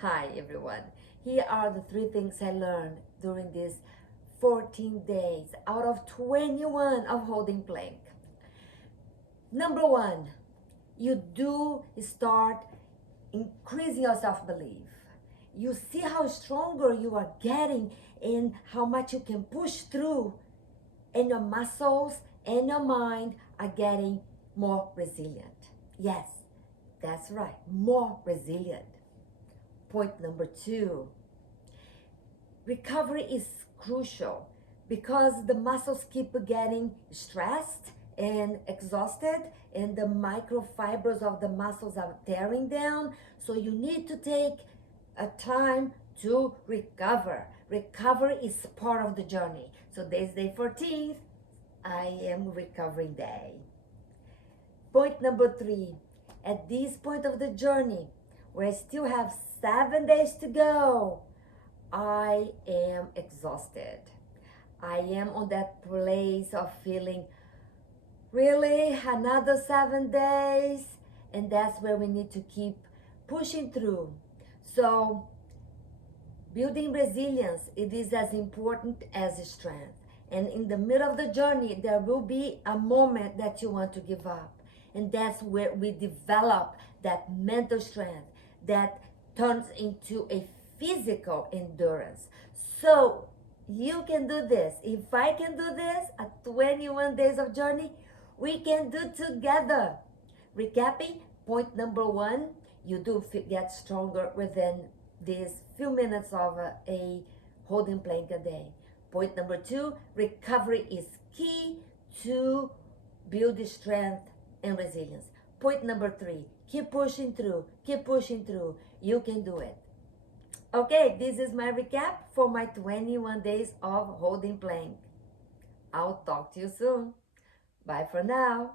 Hi everyone. Here are the 3 things I learned during these 14 days out of 21 of holding plank. Number one, you do start increasing your self-belief. You see how stronger you are getting and how much you can push through, and your muscles and your mind are getting more resilient. Yes, that's right, more resilient. Point number two, recovery is crucial because the muscles keep getting stressed and exhausted, and the microfibers of the muscles are tearing down. So you need to take a time to recover. Recovery is part of the journey. So this day 14th, I am recovering day. Point number three, at this point of the journey, where I still have 7 days to go, I am exhausted. I am on that place of feeling, really, another 7 days? And that's where we need to keep pushing through. So, building resilience, it is as important as strength. And in the middle of the journey, there will be a moment that you want to give up. And that's where we develop that mental strength that turns into a physical endurance. So you can do this. If I can do this at 21 days of journey, we can do together. Recapping, point number one, you do get stronger within these few minutes of a holding plank a day. Point number two, recovery is key to build strength and resilience. Point number three, keep pushing through, keep pushing through. You can do it. Okay, this is my recap for my 21 days of holding plank. I'll talk to you soon. Bye for now.